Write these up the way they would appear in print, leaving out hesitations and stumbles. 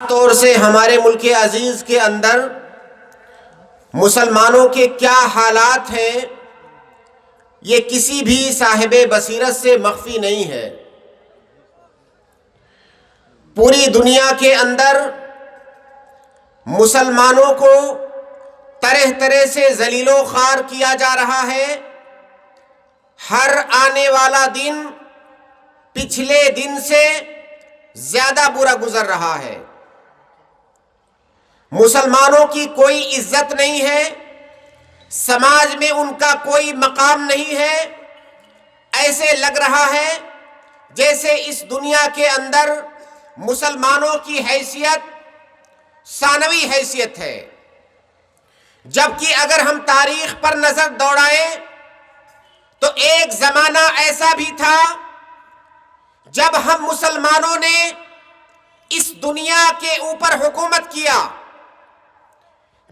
طور سے ہمارے ملک عزیز کے اندر مسلمانوں کے کیا حالات ہیں یہ کسی بھی صاحب بصیرت سے مخفی نہیں ہے۔ پوری دنیا کے اندر مسلمانوں کو طرح طرح سے ذلیل و خوار کیا جا رہا ہے۔ ہر آنے والا دن پچھلے دن سے زیادہ برا گزر رہا ہے۔ مسلمانوں کی کوئی عزت نہیں ہے، سماج میں ان کا کوئی مقام نہیں ہے۔ ایسے لگ رہا ہے جیسے اس دنیا کے اندر مسلمانوں کی حیثیت ثانوی حیثیت ہے، جبکہ اگر ہم تاریخ پر نظر دوڑائیں تو ایک زمانہ ایسا بھی تھا جب ہم مسلمانوں نے اس دنیا کے اوپر حکومت کیا،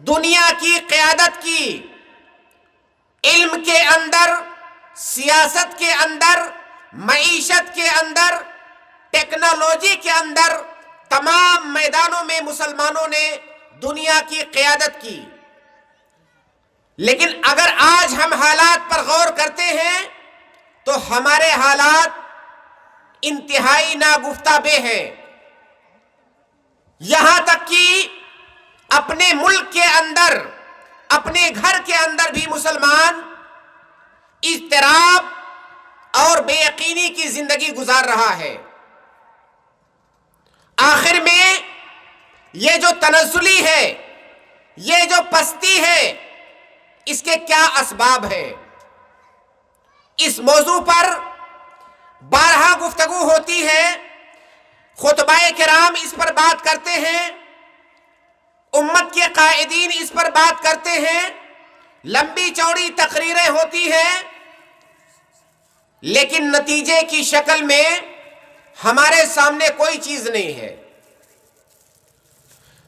دنیا کی قیادت کی، علم کے اندر، سیاست کے اندر، معیشت کے اندر، ٹیکنالوجی کے اندر، تمام میدانوں میں مسلمانوں نے دنیا کی قیادت کی۔ لیکن اگر آج ہم حالات پر غور کرتے ہیں تو ہمارے حالات انتہائی ناگفتہ ہیں۔ یہاں تک کہ اپنے ملک کے اندر، اپنے گھر کے اندر بھی مسلمان اضطراب اور بے یقینی کی زندگی گزار رہا ہے۔ آخر میں یہ جو تنزلی ہے، یہ جو پستی ہے، اس کے کیا اسباب ہیں؟ اس موضوع پر بارہا گفتگو ہوتی ہے، خطبہ کرام اس پر بات کرتے ہیں، امت کے قائدین اس پر بات کرتے ہیں، لمبی چوڑی تقریریں ہوتی ہیں، لیکن نتیجے کی شکل میں ہمارے سامنے کوئی چیز نہیں ہے۔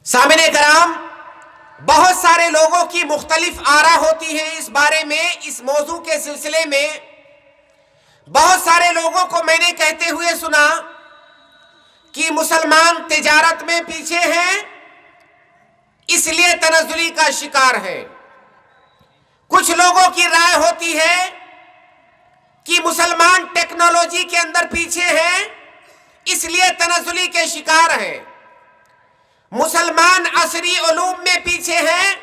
سامعین کرام، بہت سارے لوگوں کی مختلف آرا ہوتی ہے اس بارے میں، اس موضوع کے سلسلے میں۔ بہت سارے لوگوں کو میں نے کہتے ہوئے سنا کہ مسلمان تجارت میں پیچھے ہیں، اس لیے تنزلی کا شکار ہے۔ کچھ لوگوں کی رائے ہوتی ہے کہ مسلمان ٹیکنالوجی کے اندر پیچھے ہیں، اس لیے تنزلی کے شکار ہیں۔ مسلمان عصری علوم میں پیچھے ہیں،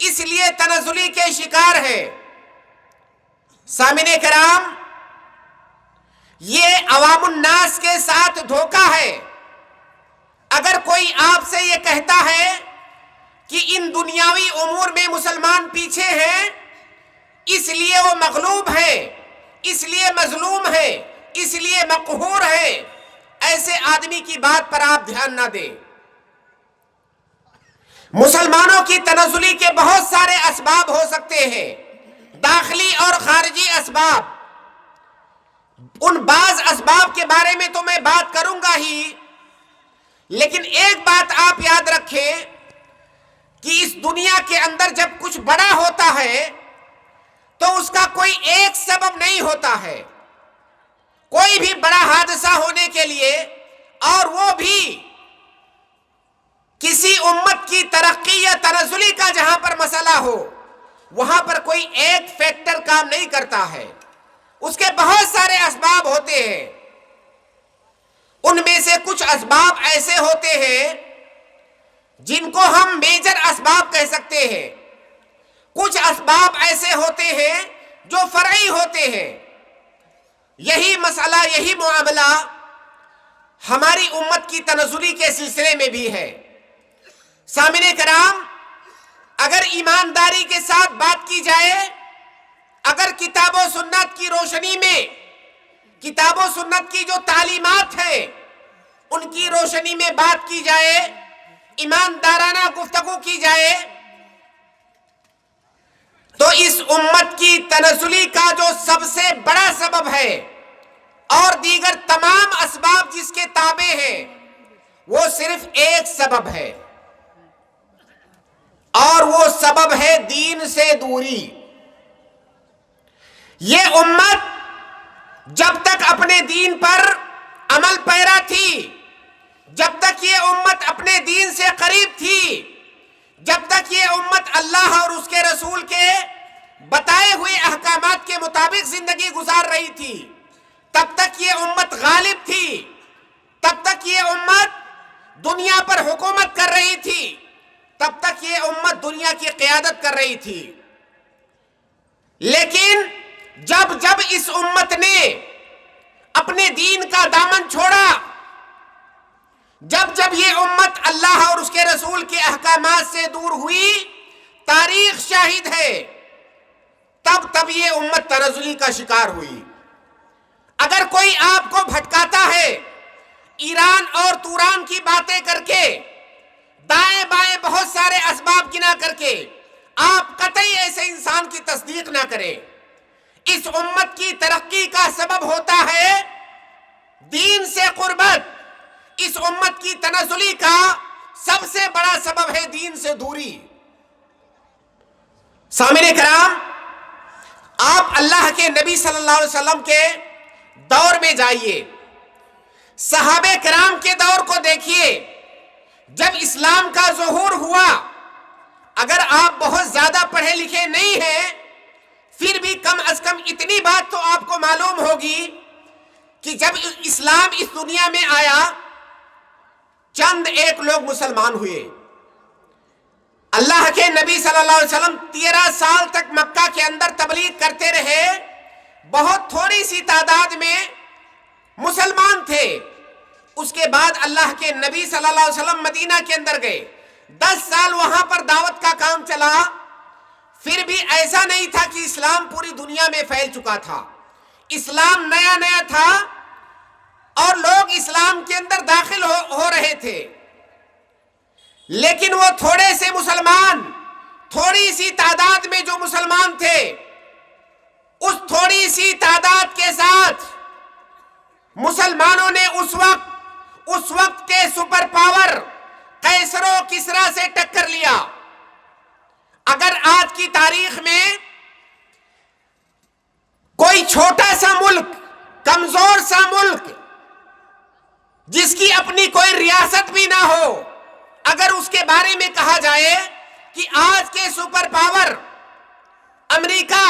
اس لیے تنزلی کے شکار ہیں۔ سامعین کرام، یہ عوام الناس کے ساتھ دھوکہ ہے۔ اگر کوئی آپ سے یہ کہتا ہے کہ ان دنیاوی امور میں مسلمان پیچھے ہیں، اس لیے وہ مغلوب ہے، اس لیے مظلوم ہے، اس لیے مقہور ہے، ایسے آدمی کی بات پر آپ دھیان نہ دیں۔ مسلمانوں کی تنزلی کے بہت سارے اسباب ہو سکتے ہیں، داخلی اور خارجی اسباب۔ ان بعض اسباب کے بارے میں تو میں بات کروں گا ہی، لیکن ایک بات آپ یاد رکھیں کہ اس دنیا کے اندر جب کچھ بڑا ہوتا ہے تو اس کا کوئی ایک سبب نہیں ہوتا ہے۔ کوئی بھی بڑا حادثہ ہونے کے لیے، اور وہ بھی کسی امت کی ترقی یا تنزلی کا جہاں پر مسئلہ ہو، وہاں پر کوئی ایک فیکٹر کام نہیں کرتا ہے، اس کے بہت سارے اسباب ہوتے ہیں۔ ان میں سے کچھ اسباب ایسے ہوتے ہیں جن کو ہم میجر اسباب کہہ سکتے ہیں، کچھ اسباب ایسے ہوتے ہیں جو فرعی ہوتے ہیں۔ یہی مسئلہ، یہی معاملہ ہماری امت کی تنزلی کے سلسلے میں بھی ہے۔ سامعین کرام، اگر ایمانداری کے ساتھ بات کی جائے، اگر کتاب و سنت کی روشنی میں، کتاب و سنت کی جو تعلیمات ہیں ان کی روشنی میں بات کی جائے، ایماندارانہ گفتگو کی جائے، تو اس امت کی تنزلی کا جو سب سے بڑا سبب ہے اور دیگر تمام اسباب جس کے تابع ہیں، وہ صرف ایک سبب ہے، اور وہ سبب ہے دین سے دوری۔ یہ امت جب تک اپنے دین پر عمل پیرا تھی، جب تک یہ امت اپنے دین سے قریب تھی، جب تک یہ امت اللہ اور اس کے رسول کے بتائے ہوئے احکامات کے مطابق زندگی گزار رہی تھی، تب تک یہ امت غالب تھی، تب تک یہ امت دنیا پر حکومت کر رہی تھی، تب تک یہ امت دنیا کی قیادت کر رہی تھی۔ لیکن جب جب اس امت نے اپنے دین کا دامن چھوڑا، جب جب یہ امت اللہ اور اس کے رسول کے احکامات سے دور ہوئی، تاریخ شاہد ہے، تب تب یہ امت تنزلی کا شکار ہوئی۔ اگر کوئی آپ کو بھٹکاتا ہے ایران اور توران کی باتیں کر کے، دائیں بائیں بہت سارے اسباب گنا کر کے، آپ قطعی ایسے انسان کی تصدیق نہ کریں۔ اس امت کی ترقی کا سبب ہوتا ہے دین سے قربت، اس امت کی تنزلی کا سب سے بڑا سبب ہے دین سے دوری۔ سامعین کرام، آپ اللہ کے نبی صلی اللہ علیہ وسلم کے دور میں جائیے، صحابہ کرام کے دور کو دیکھیے۔ جب اسلام کا ظہور ہوا، اگر آپ بہت زیادہ پڑھے لکھے نہیں ہیں، پھر بھی کم از کم اتنی بات تو آپ کو معلوم ہوگی کہ جب اسلام اس دنیا میں آیا، چند ایک لوگ مسلمان ہوئے۔ اللہ کے نبی صلی اللہ علیہ وسلم 13 سال تک مکہ کے اندر تبلیغ کرتے رہے، بہت تھوڑی سی تعداد میں مسلمان تھے۔ اس کے بعد اللہ کے نبی صلی اللہ علیہ وسلم مدینہ کے اندر گئے، 10 سال وہاں پر دعوت کا کام چلا، پھر بھی ایسا نہیں تھا کہ اسلام پوری دنیا میں پھیل چکا تھا۔ اسلام نیا نیا تھا اور لوگ اسلام کے اندر داخل ہو رہے تھے، لیکن وہ تھوڑے سے مسلمان، تھوڑی سی تعداد میں جو مسلمان تھے، اس تھوڑی سی تعداد کے ساتھ مسلمانوں نے اس وقت کے سپر پاور قیصر و کسریٰ سے ٹکر لیا۔ اگر آج کی تاریخ میں کوئی چھوٹا سا ملک، کمزور سا ملک، جس کی اپنی کوئی ریاست بھی نہ ہو، اگر اس کے بارے میں کہا جائے کہ آج کے سپر پاور امریکہ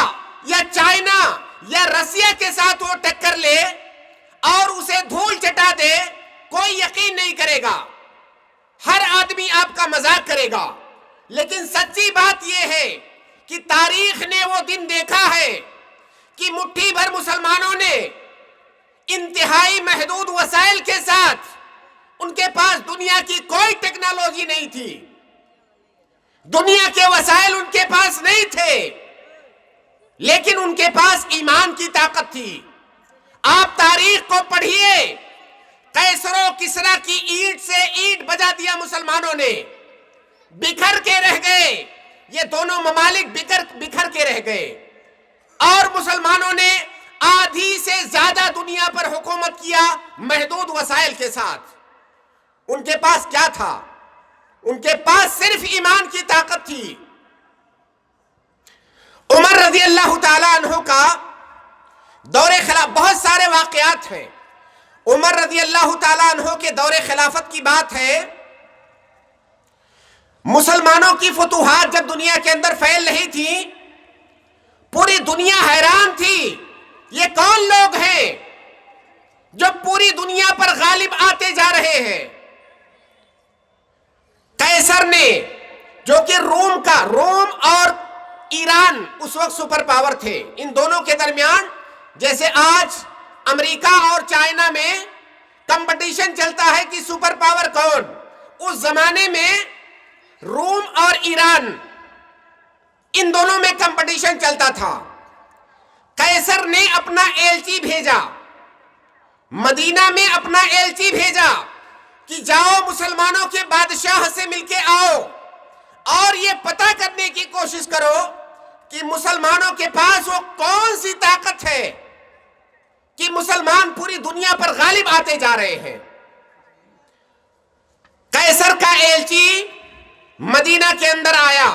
یا چائنا یا رسیا کے ساتھ وہ ٹکر لے اور اسے دھول چٹا دے، کوئی یقین نہیں کرے گا، ہر آدمی آپ کا مذاق کرے گا۔ لیکن سچی بات یہ ہے کہ تاریخ نے وہ دن دیکھا ہے کہ مٹھی بھر مسلمانوں نے انتہائی محدود وسائل کے ساتھ، ان کے پاس دنیا کی کوئی ٹیکنالوجی نہیں تھی، دنیا کے وسائل ان کے پاس نہیں تھے، لیکن ان کے پاس ایمان کی طاقت تھی۔ آپ تاریخ کو پڑھیے، قیصر و کسریٰ کی اینٹ سے اینٹ بجا دیا مسلمانوں نے، بکھر کے رہ گئے، یہ دونوں ممالک بکھر کے رہ گئے، اور مسلمانوں نے آدھی سے زیادہ دنیا پر حکومت کیا محدود وسائل کے ساتھ۔ ان کے پاس کیا تھا؟ ان کے پاس صرف ایمان کی طاقت تھی۔ عمر رضی اللہ تعالیٰ عنہ کا دور خلافت، بہت سارے واقعات ہیں۔ عمر رضی اللہ تعالیٰ عنہ کے دور خلافت کی بات ہے، مسلمانوں کی فتوحات جب دنیا کے اندر پھیل رہی تھی، پوری دنیا حیران تھی، یہ کون لوگ ہیں جو پوری دنیا پر غالب آتے جا رہے ہیں۔ قیصر نے، جو کہ روم اور ایران اس وقت سپر پاور تھے، ان دونوں کے درمیان جیسے آج امریکہ اور چائنا میں کمپٹیشن چلتا ہے کہ سپر پاور کون، اس زمانے میں روم اور ایران، ان دونوں میں کمپٹیشن چلتا تھا۔ قیصر نے اپنا ایلچی بھیجا، مدینہ میں اپنا ایلچی بھیجا کہ جاؤ مسلمانوں کے بادشاہ سے مل کے آؤ اور یہ پتہ کرنے کی کوشش کرو کہ مسلمانوں کے پاس وہ کون سی طاقت ہے کہ مسلمان پوری دنیا پر غالب آتے جا رہے ہیں۔ قیصر کا ایلچی مدینہ کے اندر آیا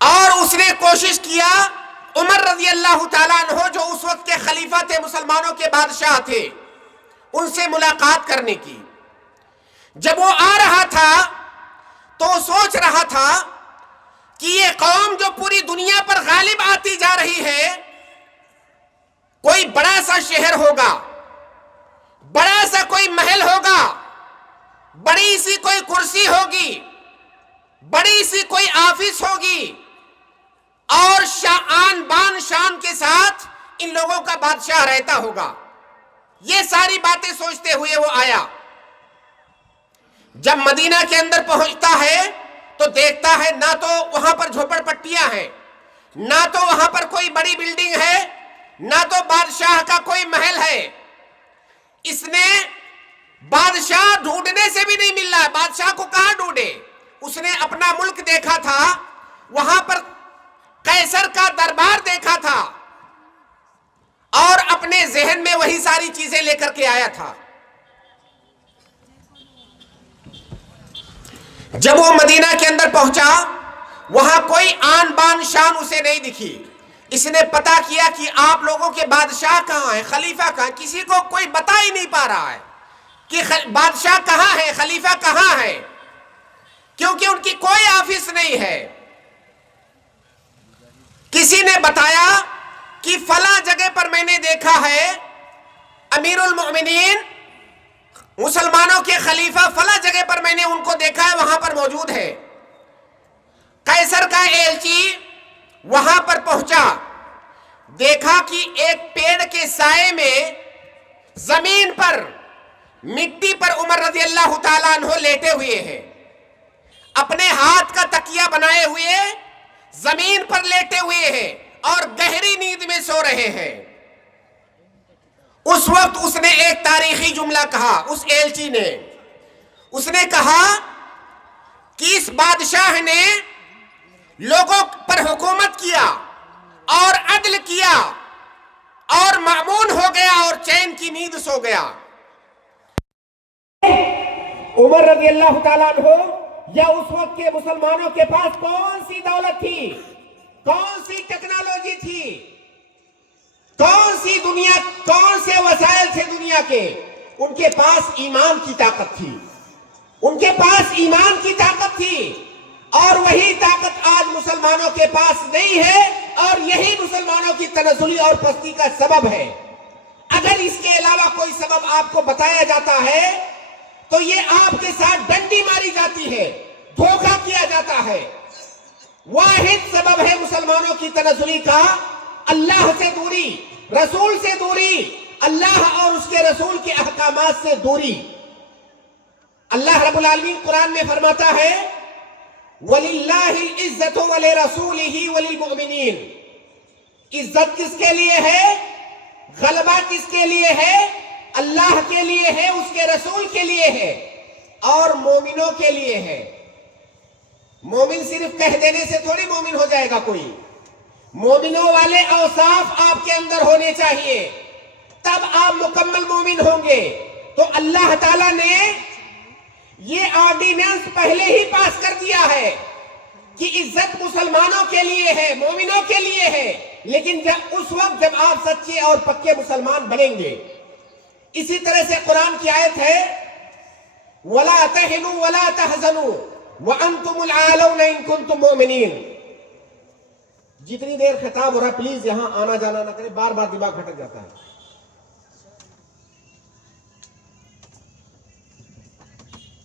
اور اس نے کوشش کیا، عمر رضی اللہ تعالیٰ عنہ جو اس وقت کے خلیفہ تھے، مسلمانوں کے بادشاہ تھے، ان سے ملاقات کرنے کی۔ جب وہ آ رہا تھا تو وہ سوچ رہا تھا کہ یہ قوم جو پوری دنیا پر غالب آتی جا رہی ہے، کوئی بڑا سا شہر ہوگا، بڑا سا کوئی محل ہوگا، بڑی سی کوئی کرسی ہوگی، بڑی سی کوئی آفس ہوگی، اور آن بان شان کے ساتھ ان لوگوں کا بادشاہ رہتا ہوگا۔ یہ ساری باتیں سوچتے ہوئے وہ آیا۔ جب مدینہ کے اندر پہنچتا ہے تو دیکھتا ہے نہ تو وہاں پر جھوپڑ پٹیاں ہیں، نہ تو وہاں پر کوئی بڑی بلڈنگ ہے، نہ تو بادشاہ کا کوئی محل ہے۔ اس نے بادشاہ ڈھونڈنے سے بھی نہیں مل رہا، بادشاہ کو کہاں ڈھونڈے؟ اس نے اپنا ملک دیکھا تھا، وہاں پر قیصر کا دربار دیکھا تھا، اور اپنے ذہن میں وہی ساری چیزیں لے کر کے آیا تھا۔ جب وہ مدینہ کے اندر پہنچا، وہاں کوئی آن بان شان اسے نہیں دکھی۔ اس نے پتا کیا کہ آپ لوگوں کے بادشاہ کہاں ہیں، خلیفہ کہاں، کسی کو کوئی بتا ہی نہیں پا رہا ہے کہ بادشاہ کہاں ہے، خلیفہ کہاں ہے، کیونکہ ان کی کوئی آفس نہیں ہے۔ کسی نے بتایا کہ فلاں جگہ پر میں نے دیکھا ہے امیر المؤمنین، مسلمانوں کے خلیفہ فلاں جگہ پر میں نے ان کو دیکھا ہے، وہاں پر موجود ہے۔ قیصر کا ایلچی وہاں پر پہنچا، دیکھا کہ ایک پیڑ کے سائے میں زمین پر مٹی پر عمر رضی اللہ تعالیٰ عنہ لیٹے ہوئے ہیں، اپنے ہاتھ کا تکیہ بنائے ہوئے زمین پر لیٹے ہوئے ہیں اور گہری نیند میں سو رہے ہیں۔ اس وقت اس نے ایک تاریخی جملہ کہا، اس ایلچی نے، اس نے کہا کہ اس بادشاہ نے لوگوں پر حکومت کیا اور عدل کیا اور مأمون ہو گیا اور چین کی نیند سو گیا۔ عمر رضی اللہ تعالیٰ عنہ یا اس وقت کے مسلمانوں کے پاس کون سی دولت تھی، کون سی ٹیکنالوجی تھی، کون سی دنیا، کون سے وسائل تھے دنیا کے؟ ان کے پاس ایمان کی طاقت تھی، ان کے پاس ایمان کی طاقت تھی، اور وہی طاقت آج مسلمانوں کے پاس نہیں ہے، اور یہی مسلمانوں کی تنزلی اور پستی کا سبب ہے۔ اگر اس کے علاوہ کوئی سبب آپ کو بتایا جاتا ہے تو یہ آپ کے ساتھ ڈنڈی ماری جاتی ہے، دھوکہ کیا جاتا ہے۔ واحد سبب ہے مسلمانوں کی تنزلی کا اللہ سے دوری، رسول سے دوری، اللہ اور اس کے رسول کے احکامات سے دوری۔ اللہ رب العالمین قرآن میں فرماتا ہے وَلِلَّهِ الْعِزَّةُ وَلِرَسُولِهِ وَلِلْمُؤْمِنِينَ۔ عزت کس کے لیے ہے، غلبہ کس کے لیے ہے؟ اللہ کے لیے ہے، اس کے رسول کے لیے ہے، اور مومنوں کے لیے ہے۔ مومن صرف کہہ دینے سے تھوڑی مومن ہو جائے گا کوئی، مومنوں والے اوصاف آپ کے اندر ہونے چاہیے، تب آپ مکمل مومن ہوں گے۔ تو اللہ تعالیٰ نے یہ آرڈیننس پہلے ہی پاس کر دیا ہے کہ عزت مسلمانوں کے لیے ہے، مومنوں کے لیے ہے، لیکن اس وقت جب آپ سچے اور پکے مسلمان بنیں گے۔ اسی طرح سے قرآن کی آیت ہے وَلَا تَهِنُوا وَلَا تَحْزَنُوا وَأَنْتُمُ الْعَالَوْنَ إِن كُنتُم مُؤْمِنِينَ۔ جتنی دیر خطاب ہو رہا ہے پلیز یہاں آنا جانا نہ کریں، بار بار دماغ بھٹک جاتا ہے۔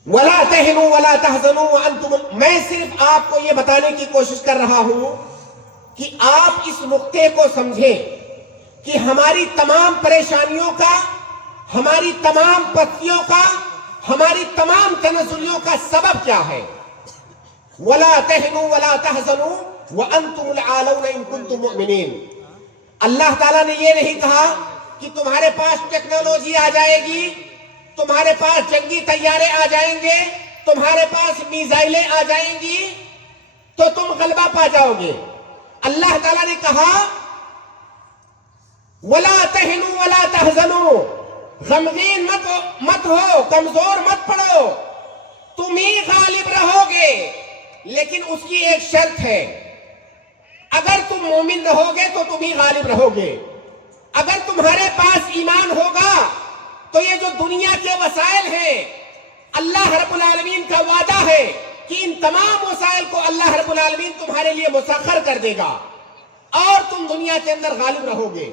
وَلَا تَهِنُوا وَلَا تَحْزَنُوا وَأَنْتُمُ، میں صرف آپ کو یہ بتانے کی کوشش کر رہا ہوں کہ آپ اس نقطے کو سمجھیں کہ ہماری تمام پریشانیوں کا، ہماری تمام پستیوں کا، ہماری تمام تنزلیوں کا سبب کیا ہے۔ وَلَا تَهِنُوا وَلَا تَحْزَنُوا وَأَنْتُمُ الْعَالَوْنَ إِن كُنتُم مُؤْمِنِينَ۔ اللہ تعالیٰ نے یہ نہیں کہا کہ تمہارے پاس ٹیکنالوجی آ جائے گی، تمہارے پاس جنگی طیارے آ جائیں گے، تمہارے پاس میزائلیں آ جائیں گی تو تم غلبہ پا جاؤ گے۔ اللہ تعالیٰ نے کہا وَلَا تَهِنُوا وَلَا تَحْزَنُوا، غمگین مت ہو، کمزور مت پڑو، تم ہی غالب رہو گے، لیکن اس کی ایک شرط ہے، اگر تم مومن رہو گے تو تم ہی غالب رہو گے۔ اگر تمہارے پاس ایمان ہوگا تو یہ جو دنیا کے وسائل ہیں اللہ رب العالمین کا وعدہ ہے کہ ان تمام وسائل کو اللہ رب العالمین تمہارے لیے مسخر کر دے گا اور تم دنیا کے اندر غالب رہو گے.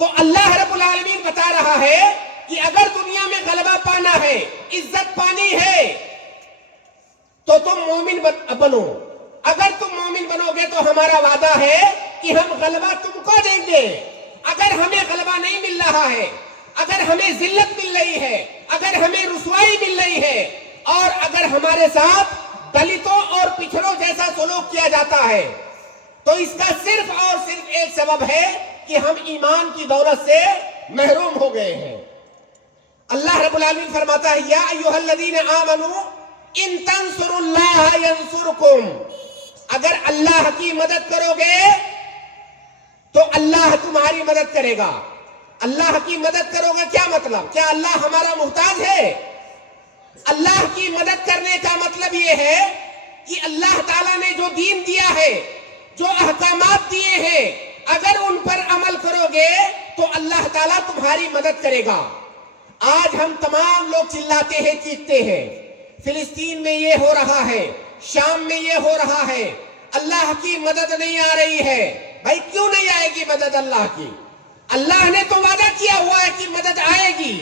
تو اللہ رب العالمین بتا رہا ہے کہ اگر دنیا میں غلبہ پانا ہے، عزت پانی ہے، تو تم مومن بنو. اگر تم مومن بنو گے تو ہمارا وعدہ ہے کہ ہم غلبہ تم کو دیں گے. اگر ہمیں غلبہ نہیں مل رہا ہے، اگر ہمیں ذلت مل رہی ہے، اگر ہمیں رسوائی مل رہی ہے، اور اگر ہمارے ساتھ دلتوں اور پچھڑوں جیسا سلوک کیا جاتا ہے، تو اس کا صرف اور صرف ایک سبب ہے کہ ہم ایمان کی دولت سے محروم ہو گئے ہیں. اللہ رب العالمین فرماتا ہے یا ایھا الذین آمنوا ان تنصروا اللہ ینصرکم. اگر اللہ کی مدد کرو گے تو اللہ تمہاری مدد کرے گا. اللہ کی مدد کرو گے کیا مطلب؟ کیا اللہ ہمارا محتاج ہے؟ اللہ کی مدد کرنے کا مطلب یہ ہے کہ اللہ تعالیٰ نے جو دین دیا ہے، جو احکامات دیے ہیں، اگر ان پر عمل کرو گے تو اللہ تعالیٰ تمہاری مدد کرے گا. آج ہم تمام لوگ چلاتے ہیں، چیختے ہیں، فلسطین میں یہ ہو رہا ہے، شام میں یہ ہو رہا ہے، اللہ کی مدد نہیں آ رہی ہے. بھائی کیوں نہیں آئے گی مدد اللہ کی؟ اللہ نے تو وعدہ کیا ہوا ہے کہ مدد آئے گی،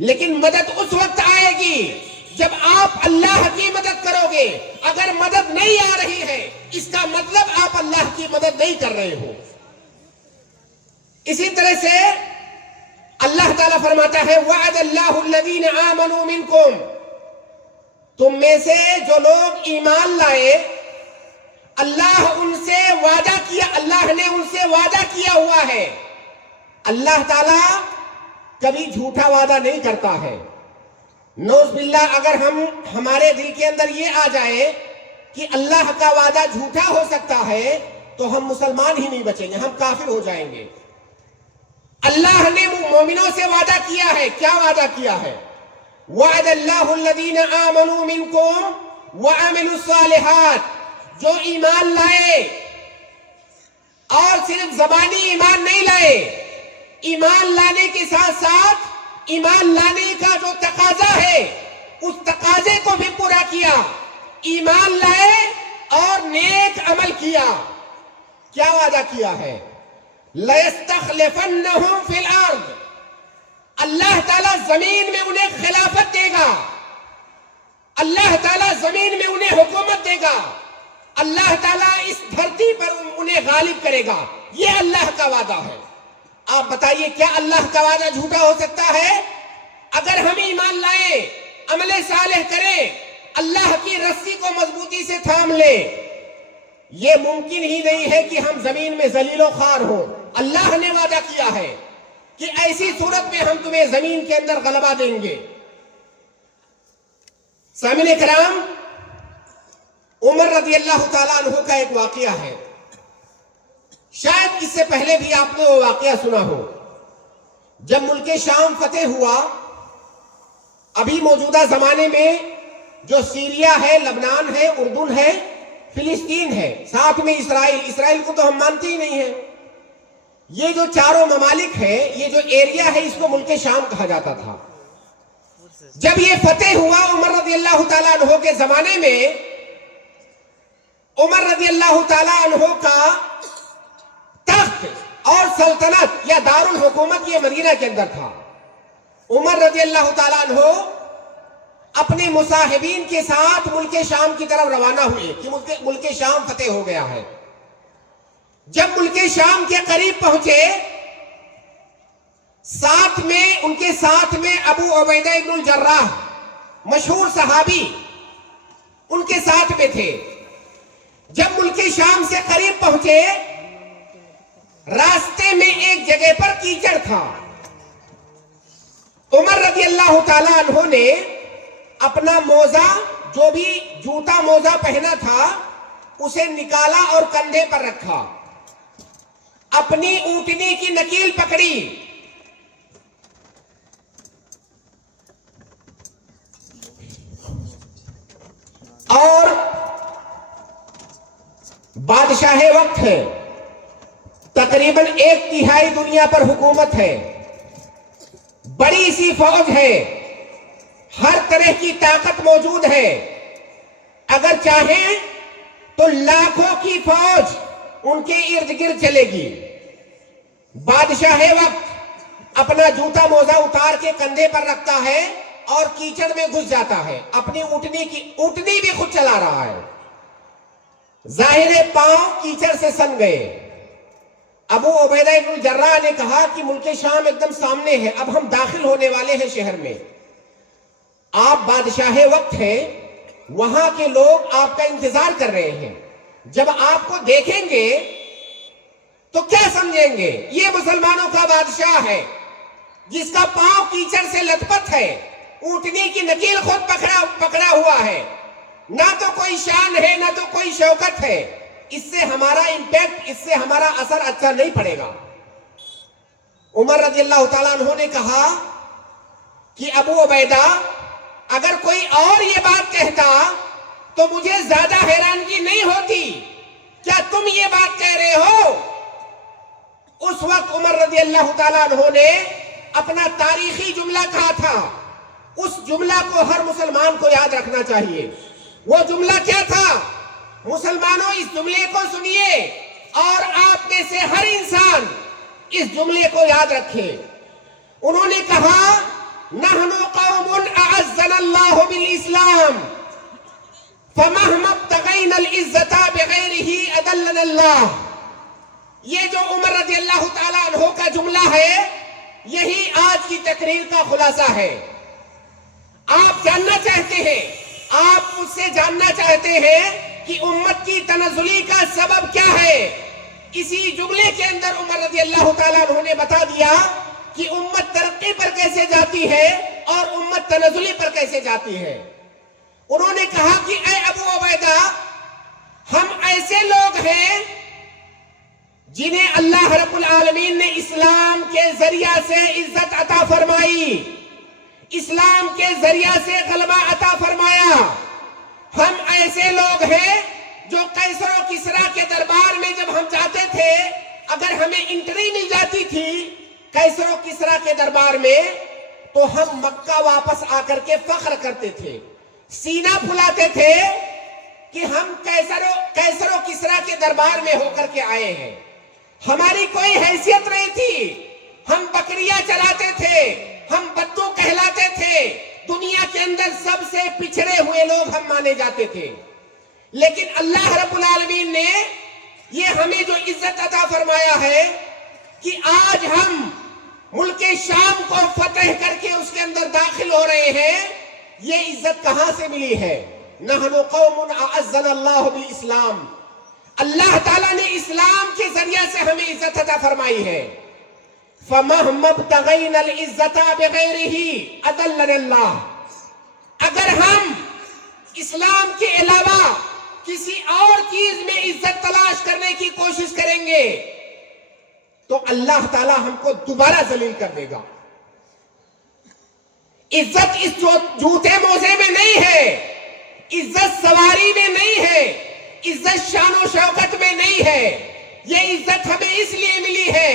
لیکن مدد اس وقت آئے گی جب آپ اللہ کی مدد کرو گے. اگر مدد نہیں آ رہی ہے اس کا مطلب آپ اللہ کی مدد نہیں کر رہے ہو. اسی طرح سے اللہ تعالیٰ فرماتا ہے وعد اللہ الذین آمنوا منکم. تم میں سے جو لوگ ایمان لائے، اللہ ان سے وعدہ کیا، اللہ نے ان سے وعدہ کیا ہوا ہے. اللہ تعالیٰ کبھی جھوٹا وعدہ نہیں کرتا ہے. نعوذ باللہ اگر ہمارے دل کے اندر یہ آ جائے کہ اللہ کا وعدہ جھوٹا ہو سکتا ہے تو ہم مسلمان ہی نہیں بچیں گے، ہم کافر ہو جائیں گے. اللہ نے مومنوں سے وعدہ کیا ہے. کیا وعدہ کیا ہے؟ وعد اللہ الذین آمنوا منکم وعملوا الصالحات. جو ایمان لائے اور صرف زبانی ایمان نہیں لائے، ایمان لانے کے ساتھ ساتھ ایمان لانے کا جو تقاضا ہے اس تقاضے کو بھی پورا کیا. ایمان لائے اور نیک عمل کیا. کیا وعدہ کیا ہے؟ لَيَسْتَخْلِفَنَّهُمْ فِي الْأَرْضِ. اللہ تعالیٰ زمین میں انہیں خلافت دے گا، اللہ تعالیٰ زمین میں انہیں حکومت دے گا، اللہ تعالیٰ اس دھرتی پر انہیں غالب کرے گا. یہ اللہ کا وعدہ ہے. آپ بتائیے کیا اللہ کا وعدہ جھوٹا ہو سکتا ہے؟ اگر ہم ایمان لائیں، عمل صالح کریں، اللہ کی رسی کو مضبوطی سے تھام لیں، یہ ممکن ہی نہیں ہے کہ ہم زمین میں ذلیل و خوار ہوں. اللہ نے وعدہ کیا ہے کہ ایسی صورت میں ہم تمہیں زمین کے اندر غلبہ دیں گے. سامعین کرام، عمر رضی اللہ تعالیٰ عنہ کا ایک واقعہ ہے. شاید اس سے پہلے بھی آپ نے وہ واقعہ سنا ہو. جب ملک شام فتح ہوا، ابھی موجودہ زمانے میں جو سیریا ہے، لبنان ہے، اردن ہے، فلسطین ہے، ساتھ میں اسرائیل کو تو ہم مانتے ہی نہیں ہیں. یہ جو چاروں ممالک ہیں، یہ جو ایریا ہے، اس کو ملک شام کہا جاتا تھا. جب یہ فتح ہوا عمر رضی اللہ تعالیٰ عنہ کے زمانے میں، عمر رضی اللہ تعالیٰ عنہ کا تخت اور سلطنت یا دارالحکومت یہ مدینہ کے اندر تھا. عمر رضی اللہ تعالیٰ عنہ اپنے مصاحبین کے ساتھ ملک شام کی طرف روانہ ہوئے کہ ملک شام فتح ہو گیا ہے. جب ملک شام کے قریب پہنچے، ان کے ساتھ میں ابو عبیدہ ابن الجراح مشہور صحابی ان کے ساتھ میں تھے. جب ملک شام سے قریب پہنچے، راستے میں ایک جگہ پر کیچڑ تھا. عمر رضی اللہ تعالیٰ عنہ نے اپنا موزہ، جو بھی جوتا موزہ پہنا تھا، اسے نکالا اور کندھے پر رکھا، اپنی اونٹنی کی نکیل پکڑی، اور بادشاہ وقت ہے، تقریباً 1/3 دنیا پر حکومت ہے، بڑی سی فوج ہے، ہر طرح کی طاقت موجود ہے، اگر چاہیں تو لاکھوں کی فوج ان کے ارد گرد چلے گی۔ بادشاہ وقت اپنا جوتا موزہ اتار کے کندھے پر رکھتا ہے اور کیچڑ میں گھس جاتا ہے، اپنی اونٹنی بھی خود چلا رہا ہے، ظاہر پاؤں کیچڑ سے سن گئے۔ ابو عبیدہ بن الجراح نے کہا کہ ملک شام ایک دم سامنے ہے، اب ہم داخل ہونے والے ہیں شہر میں، آپ بادشاہ وقت ہیں، وہاں کے لوگ آپ کا انتظار کر رہے ہیں، جب آپ کو دیکھیں گے تو کیا سمجھیں گے؟ یہ مسلمانوں کا بادشاہ ہے جس کا پاؤں کیچڑ سے لت پت ہے، اونٹنی کی نکیل خود پکڑا ہوا ہے، نہ تو کوئی شان ہے نہ تو کوئی شوکت ہے، اس سے ہمارا امپیکٹ، اس سے ہمارا اثر اچھا نہیں پڑے گا۔ عمر رضی اللہ تعالیٰ عنہ نے کہا کہ ابو عبیدہ اگر کوئی اور یہ بات کہتا تو مجھے زیادہ حیرانگی نہیں ہوتی، کیا تم یہ بات کہہ رہے ہو؟ اس وقت عمر رضی اللہ تعالیٰ عنہ نے اپنا تاریخی جملہ کہا تھا، اس جملہ کو ہر مسلمان کو یاد رکھنا چاہیے۔ وہ جملہ کیا تھا؟ مسلمانوں اس جملے کو سنیے اور آپ میں سے ہر انسان اس جملے کو یاد رکھے۔ انہوں نے کہا نحن قوم اعزنا اللہ بالاسلام فمہما ابتغینا العزت بغیرہ اذلنا اللہ۔ یہ جو عمر رضی اللہ تعالیٰ عنہ کا جملہ ہے، یہی آج کی تقریر کا خلاصہ ہے۔ آپ جاننا چاہتے ہیں، آپ مجھ سے جاننا چاہتے ہیں کہ امت کی تنزلی کا سبب کیا ہے؟ اسی جملے کے اندر عمر رضی اللہ تعالیٰ عنہ نے بتا دیا کہ امت ترقی پر کیسے جاتی ہے اور امت تنزلی پر کیسے جاتی ہے۔ انہوں نے کہا کہ اے ابو عبیدہ، ہم ایسے لوگ ہیں جنہیں اللہ رب العالمین نے اسلام کے ذریعہ سے عزت عطا فرمائی، اسلام کے ذریعہ سے غلبہ عطا فرمایا۔ ہم ایسے لوگ ہیں جو قیصر و کسریٰ کے دربار میں جب ہم جاتے تھے، اگر ہمیں انٹری مل جاتی تھی قیصر و کسریٰ کے دربار میں، تو ہم مکہ واپس آ کر کے فخر کرتے تھے، سینہ پھلاتے تھے کہ ہم قیصر و کسریٰ کے دربار میں ہو کر کے آئے ہیں، ہماری کوئی حیثیت نہیں تھی، ہم بکریاں چلاتے تھے، ہم بدو کہلاتے تھے، دنیا کے اندر سب سے پچھڑے ہوئے لوگ ہم مانے جاتے تھے۔ لیکن اللہ رب العالمین نے یہ ہمیں جو عزت عطا فرمایا ہے کہ آج ہم ملک شام کو فتح کر کے اس کے اندر داخل ہو رہے ہیں، یہ عزت کہاں سے ملی ہے؟ نحن قوم اعزنا اللہ بالاسلام، اللہ تعالیٰ نے اسلام کے ذریعہ سے ہمیں عزت عطا فرمائی ہے۔ فَمَهْمَا ابْتَغَيْنَا الْعِزَّةَ بِغَيْرِهِ أَذَلَّنَا اللَّهُ۔ اگر ہم اسلام کے علاوہ کسی اور چیز میں عزت تلاش کرنے کی کوشش کریں گے تو اللہ تعالیٰ ہم کو دوبارہ ذلیل کر دے گا۔ عزت اس جوتے موزے میں نہیں ہے، عزت سواری میں نہیں ہے، عزت شان و شوکت میں نہیں ہے، یہ عزت ہمیں اس لیے ملی ہے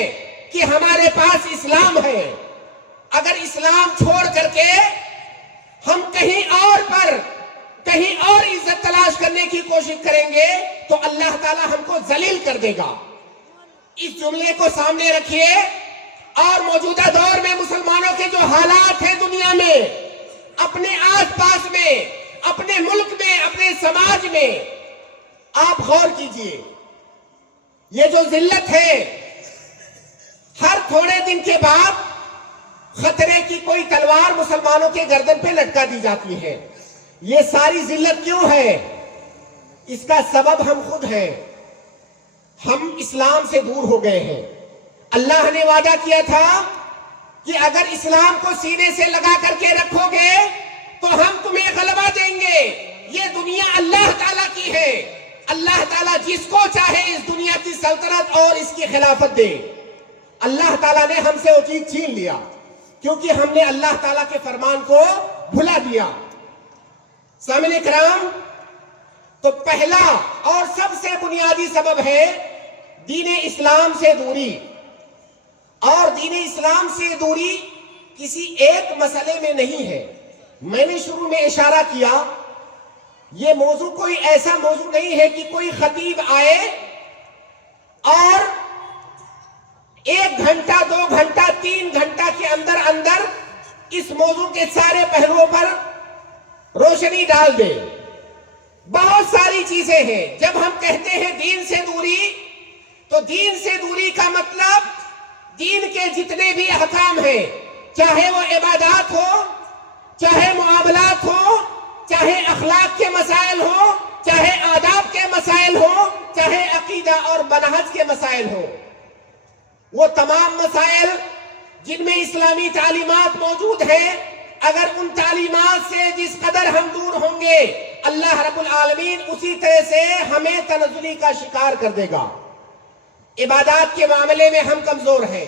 کہ ہمارے پاس اسلام ہے۔ اگر اسلام چھوڑ کر کے ہم کہیں اور عزت تلاش کرنے کی کوشش کریں گے تو اللہ تعالیٰ ہم کو ذلیل کر دے گا۔ اس جملے کو سامنے رکھیے اور موجودہ دور میں مسلمانوں کے جو حالات ہیں دنیا میں، اپنے آس پاس میں، اپنے ملک میں، اپنے سماج میں، آپ غور کیجئے۔ یہ جو ذلت ہے، ہر تھوڑے دن کے بعد خطرے کی کوئی تلوار مسلمانوں کے گردن پہ لٹکا دی جاتی ہے۔ یہ ساری ذلت کیوں ہے؟ اس کا سبب ہم خود ہیں، ہم اسلام سے دور ہو گئے ہیں۔ اللہ نے وعدہ کیا تھا کہ اگر اسلام کو سینے سے لگا کر کے رکھو گے تو ہم تمہیں غلبہ دیں گے۔ یہ دنیا اللہ تعالیٰ کی ہے، اللہ تعالیٰ جس کو چاہے اس دنیا کی سلطنت اور اس کی خلافت دے۔ اللہ تعالیٰ نے ہم سے وہ چیز چھین لیا کیونکہ ہم نے اللہ تعالیٰ کے فرمان کو بھلا دیا۔ سامعین کرام، تو پہلا اور سب سے بنیادی سبب ہے دین اسلام سے دوری، اور دین اسلام سے دوری کسی ایک مسئلے میں نہیں ہے. میں نے شروع میں اشارہ کیا یہ موضوع کوئی ایسا موضوع نہیں ہے کہ کوئی خطیب آئے اور 1 گھنٹہ 2 گھنٹہ 3 گھنٹہ کے اندر اندر اس موضوع کے سارے پہلوؤں پر روشنی ڈال دے. بہت ساری چیزیں ہیں. جب ہم کہتے ہیں دین سے دوری تو دین سے دوری کا مطلب دین کے جتنے بھی احکام ہیں، چاہے وہ عبادات ہو، چاہے معاملات ہو، چاہے اخلاق کے مسائل ہو، چاہے آداب کے مسائل ہو، چاہے عقیدہ اور منہج کے مسائل ہو، وہ تمام مسائل جن میں اسلامی تعلیمات موجود ہیں، اگر ان تعلیمات سے جس قدر ہم دور ہوں گے اللہ رب العالمین اسی طرح سے ہمیں تنزلی کا شکار کر دے گا. عبادات کے معاملے میں ہم کمزور ہیں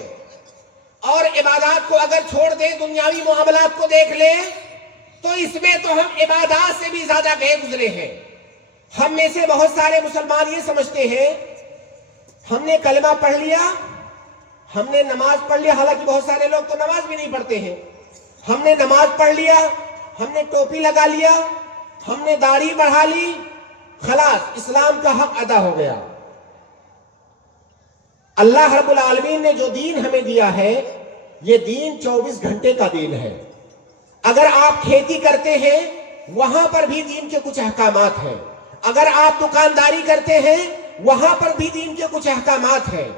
اور عبادات کو اگر چھوڑ دیں، دنیاوی معاملات کو دیکھ لیں تو اس میں تو ہم عبادات سے بھی زیادہ گئے گزرے ہیں. ہم میں سے بہت سارے مسلمان یہ سمجھتے ہیں ہم نے کلمہ پڑھ لیا، ہم نے نماز پڑھ لیا، حالانکہ بہت سارے لوگ تو نماز بھی نہیں پڑھتے ہیں. ہم نے نماز پڑھ لیا، ہم نے ٹوپی لگا لیا، ہم نے داڑھی بڑھا لی، خلاص اسلام کا حق ادا ہو گیا. اللہ رب العالمین نے جو دین ہمیں دیا ہے یہ دین 24 گھنٹے کا دین ہے. اگر آپ کھیتی کرتے ہیں وہاں پر بھی دین کے کچھ احکامات ہیں. اگر آپ دکانداری کرتے ہیں وہاں پر بھی دین کے کچھ احکامات ہیں.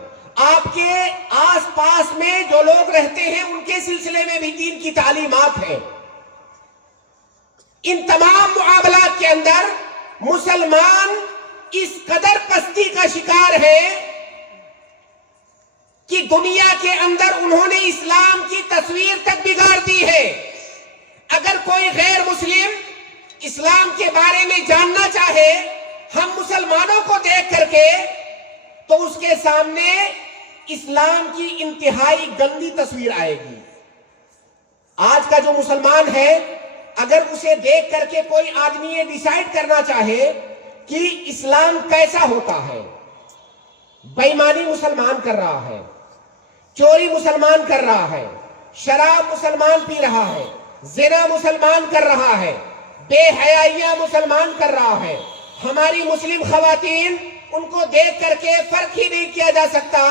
آپ کے آس پاس میں جو لوگ رہتے ہیں ان کے سلسلے میں بھی دین کی تعلیمات ہیں. ان تمام معاملات کے اندر مسلمان اس قدر پستی کا شکار ہے کہ دنیا کے اندر انہوں نے اسلام کی تصویر تک بگاڑ دی ہے. اگر کوئی غیر مسلم اسلام کے بارے میں جاننا چاہے ہم مسلمانوں کو دیکھ کر کے تو اس کے سامنے اسلام کی انتہائی گندی تصویر آئے گی. آج کا جو مسلمان ہے اگر اسے دیکھ کر کے کوئی آدمی یہ ڈیسائیڈ کرنا چاہے کہ اسلام کیسا ہوتا ہے، بےایمانی مسلمان کر رہا ہے، چوری مسلمان کر رہا ہے، شراب مسلمان پی رہا ہے، زنا مسلمان کر رہا ہے، بے حیائیاں مسلمان کر رہا ہے، ہماری مسلم خواتین ان کو دیکھ کر کے فرق ہی نہیں کیا جا سکتا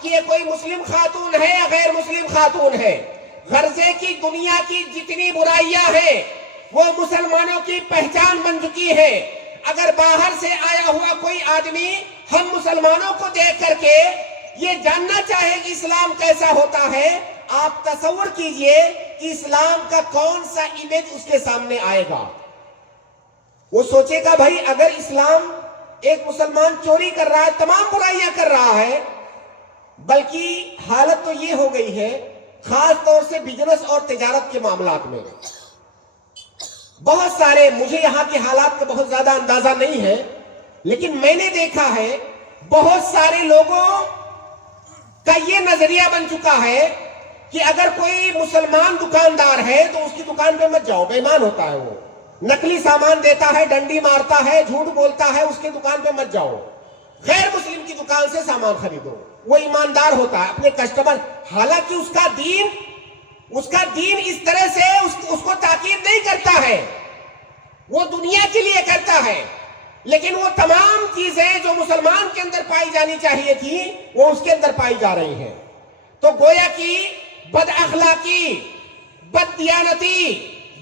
کہ یہ کوئی مسلم خاتون ہے یا غیر مسلم خاتون ہے. غرضے کی دنیا کی جتنی برائیاں ہیں وہ مسلمانوں کی پہچان بن چکی ہے. اگر باہر سے آیا ہوا کوئی آدمی ہم مسلمانوں کو دیکھ کر کے یہ جاننا چاہے کہ اسلام کیسا ہوتا ہے، آپ تصور کیجئے کہ اسلام کا کون سا امیج اس کے سامنے آئے گا. وہ سوچے گا بھائی اگر اسلام ایک مسلمان چوری کر رہا ہے، تمام برائیاں کر رہا ہے، بلکہ حالت تو یہ ہو گئی ہے خاص طور سے بزنس اور تجارت کے معاملات میں بہت سارے، مجھے یہاں کے حالات کا بہت زیادہ اندازہ نہیں ہے لیکن میں نے دیکھا ہے بہت سارے لوگوں کا یہ نظریہ بن چکا ہے کہ اگر کوئی مسلمان دکاندار ہے تو اس کی دکان پہ مت جاؤ، بے ایمان ہوتا ہے، وہ نقلی سامان دیتا ہے، ڈنڈی مارتا ہے، جھوٹ بولتا ہے، اس کی دکان پہ مت جاؤ، غیر مسلم کی دکان سے سامان خریدو، وہ ایماندار ہوتا ہے اپنے کسٹمر. حالانکہ اس کا دین اس طرح سے اس کو تاکید نہیں کرتا ہے، وہ دنیا کے لیے کرتا ہے، لیکن وہ تمام چیزیں جو مسلمان کے اندر پائی جانی چاہیے تھی وہ اس کے اندر پائی جا رہی ہیں. تو گویا کی بد اخلاقی، بد دیانتی،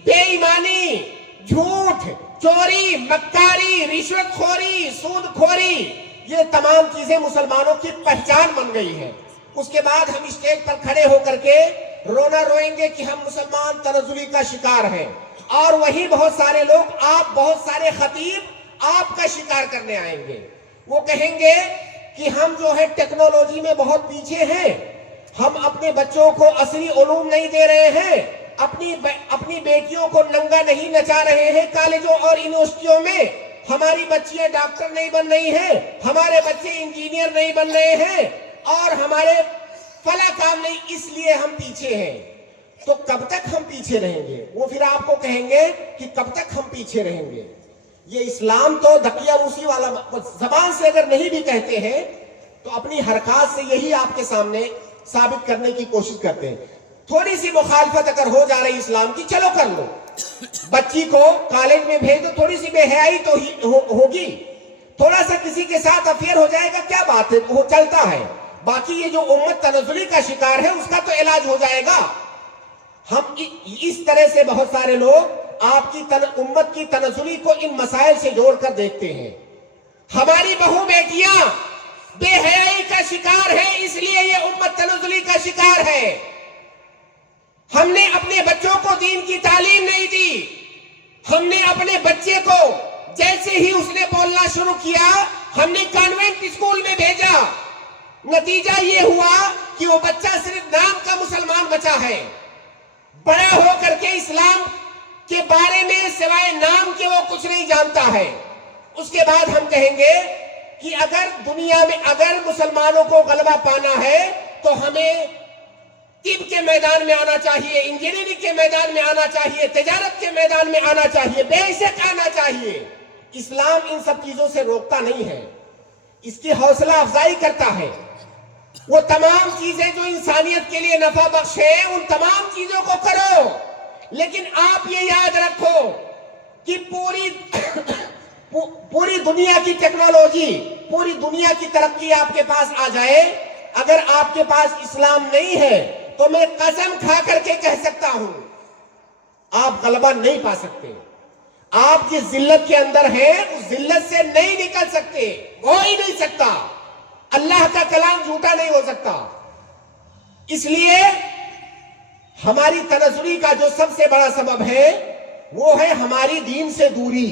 بے ایمانی، جھوٹ، چوری، مکاری، رشوت خوری، سود خوری، یہ تمام چیزیں مسلمانوں کی پہچان بن گئی ہے. اس کے بعد ہم اسٹیج پر کھڑے ہو کر کے رونا روئیں گے کہ ہم مسلمان تنزلی کا شکار ہیں، اور وہی بہت سارے لوگ، آپ بہت سارے خطیب آپ کا شکار کرنے آئیں گے. وہ کہیں گے کہ ہم جو ہے ٹیکنالوجی میں بہت پیچھے ہیں، ہم اپنے بچوں کو عصری علوم نہیں دے رہے ہیں، اپنی بیٹیوں کو ننگا نہیں نچا رہے ہیں کالجوں اور یونیورسٹیوں میں، ہماری بچیاں ڈاکٹر نہیں بن رہی ہیں، ہمارے بچے انجینئر نہیں بن رہے ہیں، اور ہمارے فلاں کام نہیں، اس لیے ہم پیچھے ہیں. تو کب تک ہم پیچھے رہیں گے؟ وہ پھر آپ کو کہیں گے کہ کب تک ہم پیچھے رہیں گے. یہ اسلام تو دھکیا روسی والا زبان سے اگر نہیں بھی کہتے ہیں تو اپنی حرکات سے یہی آپ کے سامنے ثابت کرنے کی کوشش کرتے ہیں. تھوڑی سی مخالفت اگر ہو جا رہی اسلام کی، چلو کر لو. بچی کو کالج میں بھیج دو، تھوڑی سی بے حیائی تو ہوگی، تھوڑا سا کسی کے ساتھ افیئر ہو جائے گا، کیا بات ہے، وہ چلتا ہے. باقی یہ جو امت تنزلی کا شکار ہے اس کا تو علاج ہو جائے گا. ہم اس طرح سے بہت سارے لوگ آپ کی امت کی تنزلی کو ان مسائل سے جوڑ کر دیکھتے ہیں. ہماری بہو بیٹیاں بے حیائی کا شکار ہے، اس لیے یہ امت تنزلی کا شکار ہے. ہم نے اپنے بچوں کو دین کی تعلیم نہیں دی. ہم نے اپنے بچے کو جیسے ہی اس نے بولنا شروع کیا ہم نے کانوینٹ اسکول میں بھیجا. نتیجہ یہ ہوا کہ وہ بچہ صرف نام کا مسلمان بچا ہے، بڑا ہو کر کے اسلام کے بارے میں سوائے نام کے وہ کچھ نہیں جانتا ہے. اس کے بعد ہم کہیں گے کہ اگر دنیا میں اگر مسلمانوں کو غلبہ پانا ہے تو ہمیں طب کے میدان میں آنا چاہیے، انجینئرنگ کے میدان میں آنا چاہیے، تجارت کے میدان میں آنا چاہیے، بے شک آنا چاہیے. اسلام ان سب چیزوں سے روکتا نہیں ہے، اس کی حوصلہ افزائی کرتا ہے. وہ تمام چیزیں جو انسانیت کے لیے نفع بخش ہے ان تمام چیزوں کو کرو. لیکن آپ یہ یاد رکھو کہ پوری دنیا کی ٹیکنالوجی، پوری دنیا کی ترقی آپ کے پاس آ جائے، اگر آپ کے پاس اسلام نہیں ہے تو میں قسم کھا کر کے کہہ سکتا ہوں آپ غلبہ نہیں پا سکتے. آپ جس ذلت کے اندر ہیں اس ذلت سے نہیں نکل سکتے، ہو ہی نہیں سکتا. اللہ کا کلام جھوٹا نہیں ہو سکتا. اس لیے ہماری تنزلی کا جو سب سے بڑا سبب ہے وہ ہے ہماری دین سے دوری.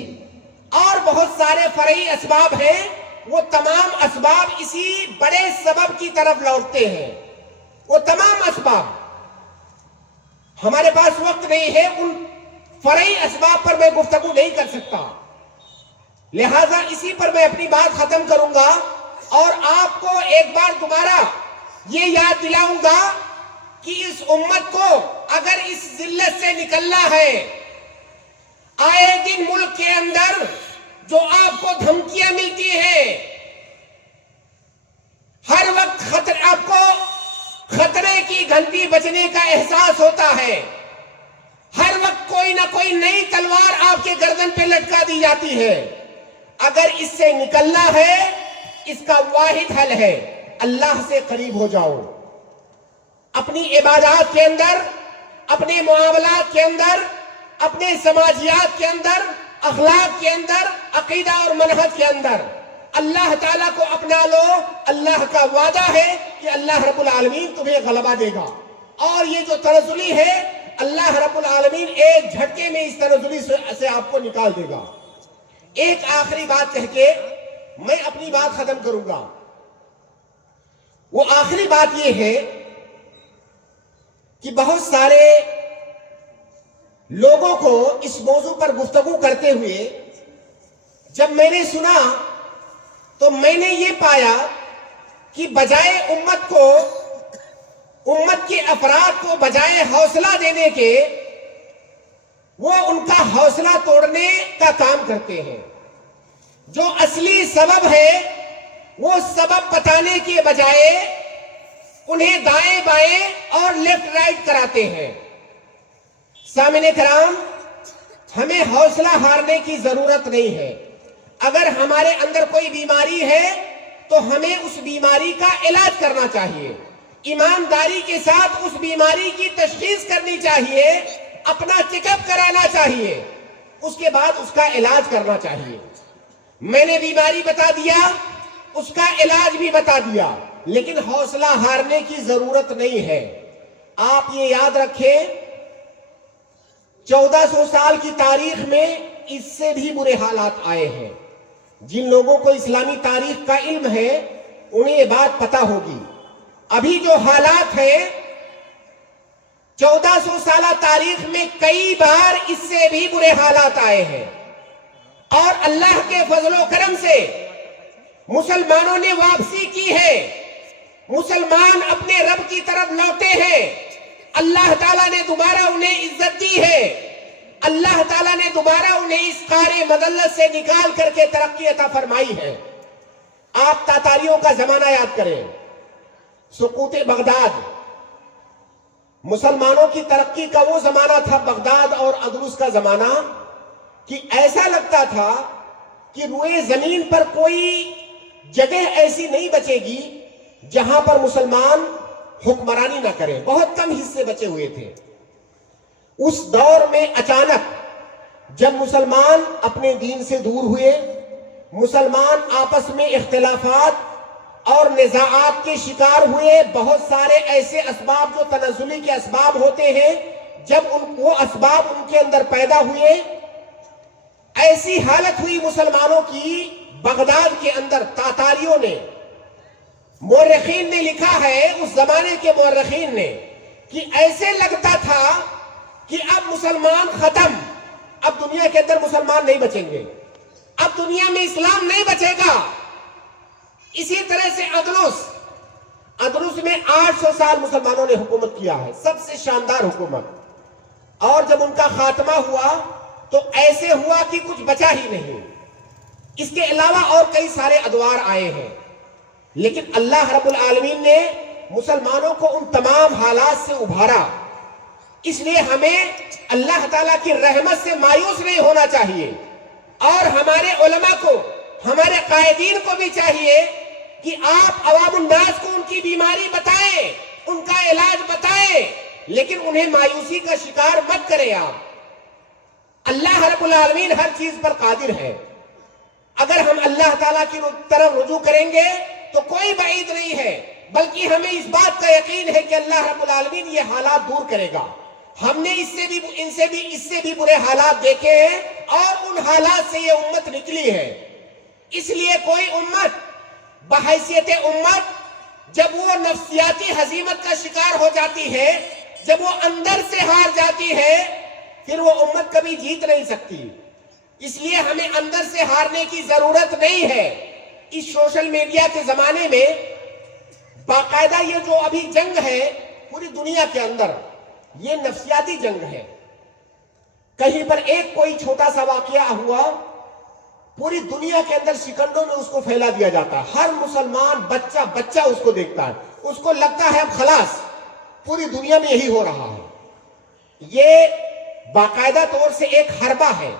اور بہت سارے فرعی اسباب ہیں، وہ تمام اسباب اسی بڑے سبب کی طرف لوٹتے ہیں. وہ تمام اسباب، ہمارے پاس وقت نہیں ہے ان فرعی اسباب پر میں گفتگو نہیں کر سکتا، لہذا اسی پر میں اپنی بات ختم کروں گا. اور آپ کو ایک بار دوبارہ یہ یاد دلاؤں گا کہ اس امت کو اگر اس ذلت سے نکلنا ہے، آئے دن ملک کے اندر جو آپ کو دھمکیاں ملتی ہیں، ہر وقت آپ کو خطرے کی گھنٹی بجنے کا احساس ہوتا ہے، ہر وقت کوئی نہ کوئی نئی تلوار آپ کے گردن پہ لٹکا دی جاتی ہے. اگر اس سے نکلنا ہے اس کا واحد حل ہے اللہ سے قریب ہو جاؤ. اپنی عبادات کے اندر، اپنے معاملات کے اندر، اپنے سماجیات کے اندر، اخلاق کے اندر، عقیدہ اور منہج کے اندر اللہ تعالیٰ کو اپنا لو. اللہ کا وعدہ ہے کہ اللہ رب العالمین تمہیں غلبہ دے گا. اور یہ جو تنزلی ہے اللہ رب العالمین ایک جھٹکے میں اس تنزلی سے آپ کو نکال دے گا. ایک آخری بات کہہ کے میں اپنی بات ختم کروں گا. وہ آخری بات یہ ہے کہ بہت سارے لوگوں کو اس موضوع پر گفتگو کرتے ہوئے جب میں نے سنا تو میں نے یہ پایا کہ بجائے امت کے افراد کو بجائے حوصلہ دینے کے وہ ان کا حوصلہ توڑنے کا کام کرتے ہیں. جو اصلی سبب ہے وہ سبب بتانے کے بجائے انہیں دائیں بائیں اور لیفٹ رائٹ کراتے ہیں. سامعین کرام، ہمیں حوصلہ ہارنے کی ضرورت نہیں ہے. اگر ہمارے اندر کوئی بیماری ہے تو ہمیں اس بیماری کا علاج کرنا چاہیے، ایمانداری کے ساتھ اس بیماری کی تشخیص کرنی چاہیے، اپنا چیک اپ کرانا چاہیے، اس کے بعد اس کا علاج کرنا چاہیے. میں نے بیماری بتا دیا، اس کا علاج بھی بتا دیا، لیکن حوصلہ ہارنے کی ضرورت نہیں ہے. آپ یہ یاد رکھیں 1400 سال کی تاریخ میں اس سے بھی برے حالات آئے ہیں. جن لوگوں کو اسلامی تاریخ کا علم ہے انہیں یہ بات پتہ ہوگی. ابھی جو حالات ہیں 1400 سالہ تاریخ میں کئی بار اس سے بھی برے حالات آئے ہیں. اور اللہ کے فضل و کرم سے مسلمانوں نے واپسی کی ہے، مسلمان اپنے رب کی طرف لوٹے ہیں. اللہ تعالیٰ نے دوبارہ انہیں عزت دی ہے، اللہ تعالیٰ نے دوبارہ انہیں اس قعر مذلت سے نکال کر کے ترقی عطا فرمائی ہے. آپ تاتاریوں کا زمانہ یاد کریں، سقوط بغداد، مسلمانوں کی ترقی کا وہ زمانہ تھا بغداد اور اندلس کا زمانہ کہ ایسا لگتا تھا کہ روئے زمین پر کوئی جگہ ایسی نہیں بچے گی جہاں پر مسلمان حکمرانی نہ کریں. بہت کم حصے بچے ہوئے تھے. اس دور میں اچانک جب مسلمان اپنے دین سے دور ہوئے، مسلمان آپس میں اختلافات اور نزاعات کے شکار ہوئے، بہت سارے ایسے اسباب جو تنزلی کے اسباب ہوتے ہیں، جب وہ اسباب ان کے اندر پیدا ہوئے، ایسی حالت ہوئی مسلمانوں کی بغداد کے اندر. تاتاریوں نے، مورخین نے لکھا ہے، اس زمانے کے مورخین نے، کہ ایسے لگتا تھا کہ اب مسلمان ختم، اب دنیا کے اندر مسلمان نہیں بچیں گے، اب دنیا میں اسلام نہیں بچے گا. اسی طرح سے اندلس میں 800 سال مسلمانوں نے حکومت کیا ہے، سب سے شاندار حکومت. اور جب ان کا خاتمہ ہوا تو ایسے ہوا کہ کچھ بچا ہی نہیں. اس کے علاوہ اور کئی سارے ادوار آئے ہیں، لیکن اللہ رب العالمین نے مسلمانوں کو ان تمام حالات سے ابھارا. اس لیے ہمیں اللہ تعالیٰ کی رحمت سے مایوس نہیں ہونا چاہیے، اور ہمارے علماء کو، ہمارے قائدین کو بھی چاہیے کہ آپ عوام الناس کو ان کی بیماری بتائیں، ان کا علاج بتائیں، لیکن انہیں مایوسی کا شکار مت کریں. آپ، اللہ رب العالمین ہر چیز پر قادر ہے. اگر ہم اللہ تعالیٰ کی طرف رجوع کریں گے تو کوئی بعید نہیں ہے، بلکہ ہمیں اس بات کا یقین ہے کہ اللہ رب العالمین یہ حالات دور کرے گا. ہم نے اس سے بھی برے حالات دیکھے ہیں، اور ان حالات سے یہ امت نکلی ہے. اس لیے کوئی امت بحیثیت امت جب وہ نفسیاتی ہزیمت کا شکار ہو جاتی ہے، جب وہ اندر سے ہار جاتی ہے، پھر وہ امت کبھی جیت نہیں سکتی. اس لیے ہمیں اندر سے ہارنے کی ضرورت نہیں ہے. اس سوشل میڈیا کے زمانے میں باقاعدہ یہ جو ابھی جنگ ہے پوری دنیا کے اندر، یہ نفسیاتی جنگ ہے. کہیں پر ایک کوئی چھوٹا سا واقعہ ہوا، پوری دنیا کے اندر سیکنڈوں میں اس کو پھیلا دیا جاتا ہے. ہر مسلمان بچہ اس کو دیکھتا ہے، اس کو لگتا ہے اب خلاص پوری دنیا میں یہی ہو رہا ہے. یہ باقاعدہ طور سے ایک حربہ ہے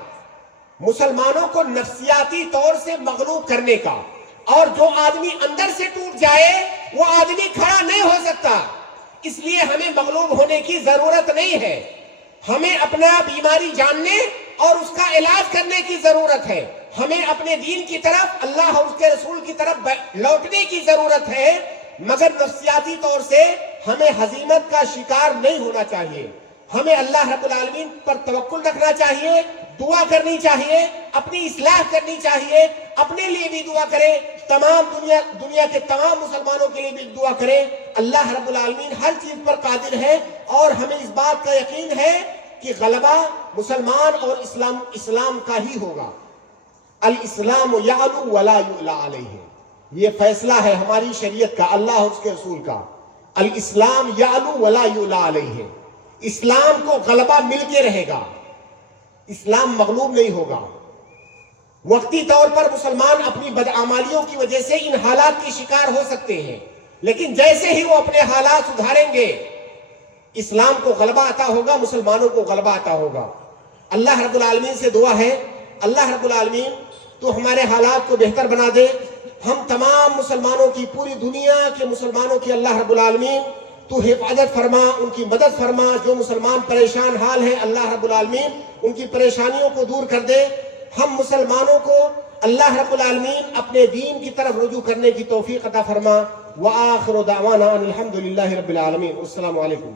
مسلمانوں کو نفسیاتی طور سے مغلوب کرنے کا. اور جو آدمی اندر سے ٹوٹ جائے وہ آدمی کھڑا نہیں ہو سکتا. اس لیے ہمیں مغلوب ہونے کی ضرورت نہیں ہے. ہمیں اپنا بیماری جاننے اور اس کا علاج کرنے کی ضرورت ہے. ہمیں اپنے دین کی طرف، اللہ اور اس کے رسول کی طرف لوٹنے کی ضرورت ہے، مگر نفسیاتی طور سے ہمیں ہزیمت کا شکار نہیں ہونا چاہیے. ہمیں اللہ رب العالمین پر توکل رکھنا چاہیے، دعا کرنی چاہیے، اپنی اصلاح کرنی چاہیے. اپنے لیے بھی دعا کریں، تمام دنیا کے تمام مسلمانوں کے لیے بھی دعا کریں. اللہ رب العالمین ہر چیز پر قادر ہے، اور ہمیں اس بات کا یقین ہے کہ غلبہ مسلمان اور اسلام کا ہی ہوگا. الاسلام یعلو ولا یعلی علیہ، یہ فیصلہ ہے ہماری شریعت کا، اللہ اور اس کے رسول کا. الاسلام یعلو ولا یعلی علیہ، اسلام کو غلبہ مل کے رہے گا، اسلام مغلوب نہیں ہوگا. وقتی طور پر مسلمان اپنی بدعمالیوں کی وجہ سے ان حالات کی شکار ہو سکتے ہیں، لیکن جیسے ہی وہ اپنے حالات سدھاریں گے اسلام کو غلبہ عطا ہوگا، مسلمانوں کو غلبہ عطا ہوگا. اللہ رب العالمین سے دعا ہے، اللہ رب العالمین تو ہمارے حالات کو بہتر بنا دے. ہم تمام مسلمانوں کی، پوری دنیا کے مسلمانوں کی اللہ رب العالمین تو حفاظت فرما، ان کی مدد فرما. جو مسلمان پریشان حال ہیں اللہ رب العالمین ان کی پریشانیوں کو دور کر دے. ہم مسلمانوں کو اللہ رب العالمین اپنے دین کی طرف رجوع کرنے کی توفیق عطا فرما. وآخر دعوانا الحمدللہ رب العالمین. السلام علیکم.